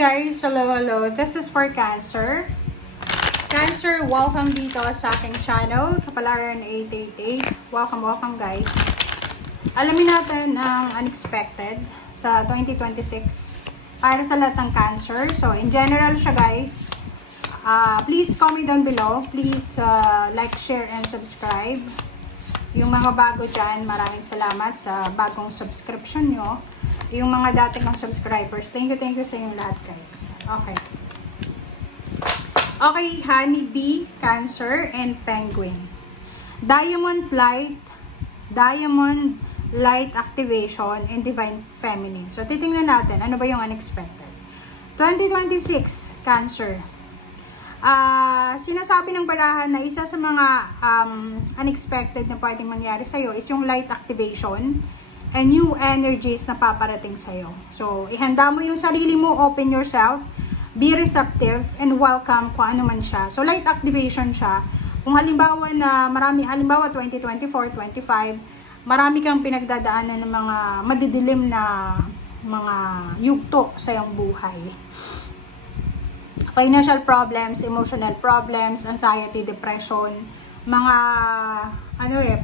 guys! Hello! This is for Cancer. Cancer, welcome dito sa aking channel, Kapalaran 888. Welcome guys. Alamin natin ang unexpected sa 2026 para sa lahat ng Cancer. So, in general siya guys. Please comment down below. Please like, share, and subscribe. Yung mga bago dyan, maraming salamat sa bagong subscription nyo. Yung mga dating kong subscribers, thank you sa inyong lahat guys. Okay, Honeybee, Cancer, and Penguin. Diamond Light Activation, and Divine Feminine. So, titingnan natin, ano ba yung unexpected? 2026, Cancer. Sinasabi ng barahan na isa sa mga unexpected na pwedeng mangyari sa'yo is yung light activation and new energies na paparating sa'yo. So, ihanda mo yung sarili mo, open yourself, be receptive, and welcome kung ano man siya. So, light activation siya. Kung halimbawa 2024, 25, marami kang pinagdadaanan ng mga madidilim na mga yugto sa iyong buhay. Financial problems, emotional problems, anxiety, depression, mga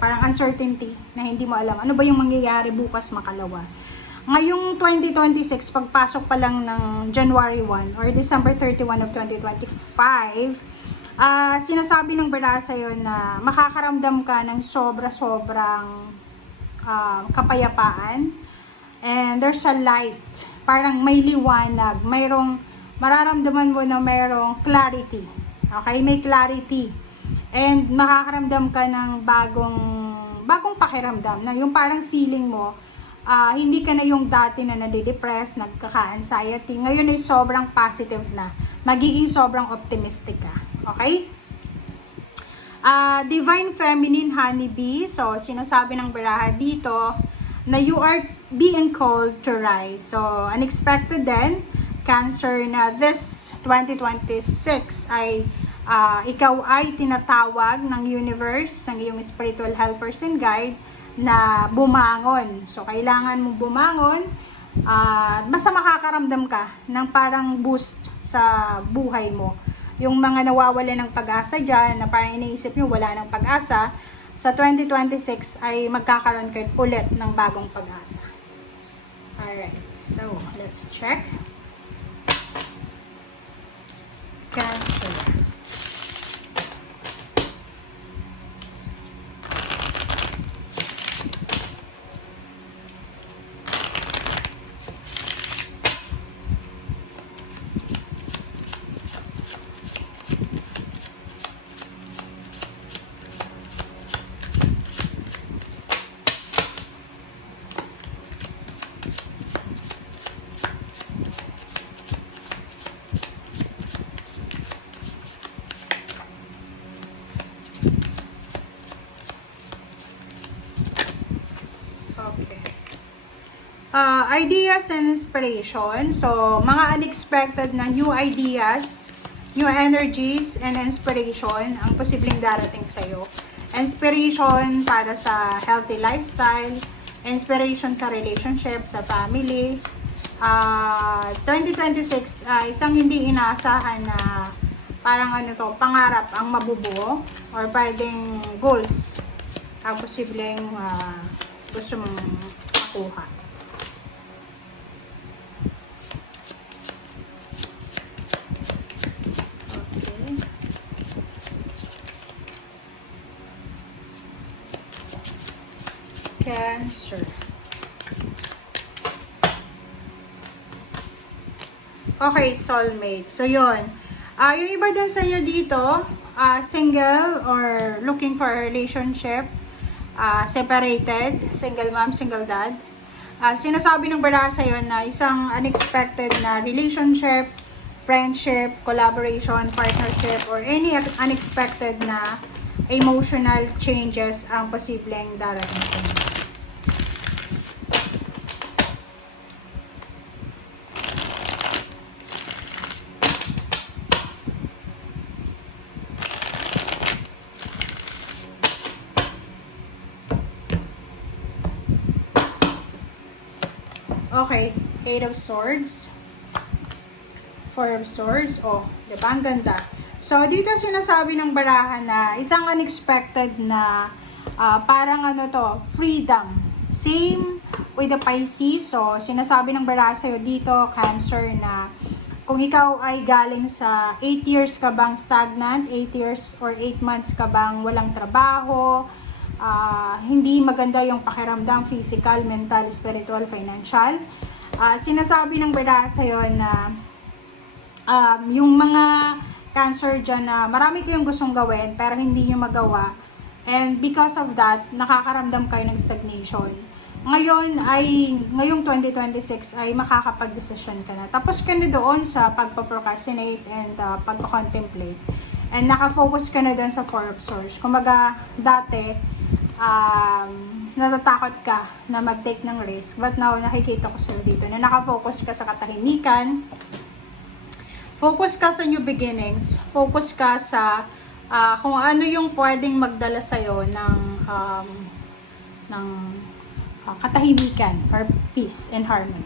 parang uncertainty na hindi mo alam ano ba yung mangyayari bukas makalawa. Ngayong 2026, pagpasok pa lang ng January 1 or December 31 of 2025, sinasabi ng bala sa'yo na makakaramdam ka ng sobrang kapayapaan, and there's a light, parang may liwanag, mararamdaman mo na mayroong clarity. Okay, may clarity. And makakaramdam ka ng bagong pakiramdam. Na yung parang feeling mo, hindi ka na yung dati na nadidepress, nagkaka-anxiety. Ngayon ay sobrang positive na. Magiging sobrang optimistic ka. Okay? Divine Feminine, Honeybee. So, sinasabi ng baraha dito na you are being called to rise. So, unexpected din, Cancer, na this 2026 ay ikaw ay tinatawag ng universe, ng iyong spiritual helpers and guide na bumangon. So, kailangan mong bumangon basta makakaramdam ka ng parang boost sa buhay mo. Yung mga nawawala ng pag-asa dyan, na parang iniisip nyo wala ng pag-asa, sa 2026 ay magkakaroon kayo ulit ng bagong pag-asa. Alright, so let's check. Cancer. Ideas and inspiration. So, mga unexpected na new ideas, new energies, and inspiration ang posibleng darating sa'yo. Inspiration para sa healthy lifestyle, inspiration sa relationship, sa family. 2026, isang hindi inaasahan na parang pangarap ang mabubuo or pwedeng goals ang posibleng gusto mong makuha. Cancer. Okay, soulmate. So, yun. Yung iba din sa inyo dito, single or looking for a relationship, separated, single mom, single dad. Sinasabi ng baraha sa'yo na isang unexpected na relationship, friendship, collaboration, partnership, or any unexpected na emotional changes ang posibleng darating sa inyo. Okay, 8 of Swords. Four of Swords. Oh, diba? Ang ganda. So, dito sinasabi ng baraha na isang unexpected na parang ano to, freedom. Same with the Pisces. So, sinasabi ng baraha sa'yo dito, Cancer, na kung ikaw ay galing sa 8 years ka bang stagnant, 8 years or 8 months ka bang walang trabaho, hindi maganda yung pakiramdam, physical, mental, spiritual, financial. Sinasabi ng baraha sa'yo na yung mga Cancer dyan na marami kayong gustong gawin pero hindi nyo magawa. And because of that, nakakaramdam kayo ng stagnation. Ngayong 2026 ay makakapag-desisyon ka na. Tapos ka na doon sa pagpaprocrastinate and pagpa-contemplate. And nakafocus ka na doon sa Four of Swords. Kumaga, dati, natatakot ka na mag-take ng risk. But now, nakikita ko sa'yo dito na nakafocus ka sa katahimikan. Focus ka sa new beginnings. Focus ka sa kung ano yung pwedeng magdala sa'yo ng katahimikan or peace and harmony.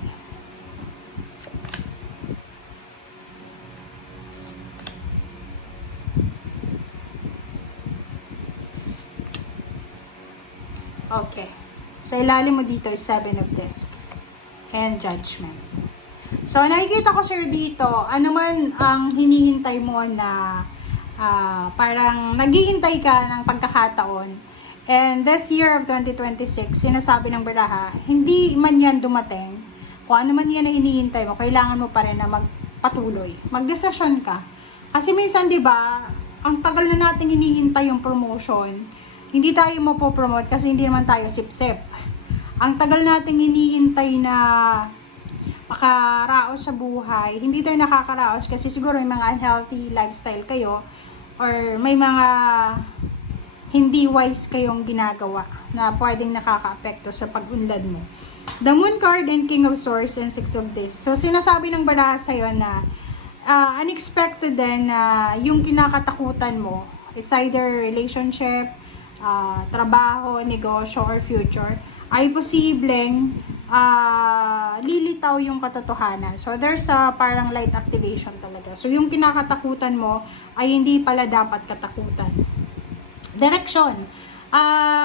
Okay. Sa ilalim mo dito is Seven of Discs and Judgment. So, nakikita ko sir dito, ano man ang hinihintay mo na parang naghihintay ka ng pagkakataon. And this year of 2026, sinasabi ng baraha, hindi man yan dumating, kung ano man yan na hinihintay mo, kailangan mo pa rin na magpatuloy. Magdesisyon ka. Kasi minsan, di ba, ang tagal na natin hinihintay yung promotion, hindi tayo mapopromote kasi hindi naman tayo sip-sip. Ang tagal natin hinihintay na makaraos sa buhay, hindi tayo nakakaraos kasi siguro may mga unhealthy lifestyle kayo or may mga hindi wise kayong ginagawa na pwedeng nakaka-apekto sa pag-unlad mo. The Moon card and King of Swords and Six of Discs. So, sinasabi ng baraha sa'yo na unexpected din na yung kinakatakutan mo, it's either relationship, trabaho, negosyo, or future, ay posibleng lilitaw yung katotohanan. So, there's a parang light activation talaga. So, yung kinakatakutan mo ay hindi pala dapat katakutan. Direction.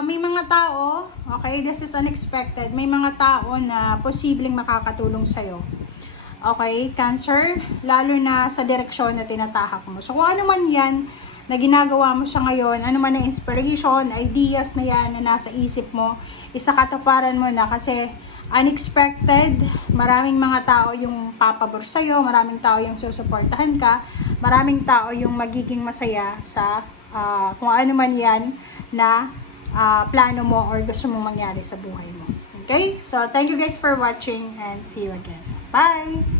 May mga tao, okay, this is unexpected, may mga tao na posibleng makakatulong sa'yo. Okay, Cancer, lalo na sa direksyon na tinatahak mo. So, kung ano man yan na ginagawa mo sa ngayon, ano man na inspiration, ideas na yan na nasa isip mo, isakatuparan mo na kasi unexpected, maraming mga tao yung papabor sa'yo, maraming tao yung susuportahan ka, maraming tao yung magiging masaya sa kung ano man yan na plano mo or gusto mong mangyari sa buhay mo. Okay? So, thank you guys for watching and see you again. Bye!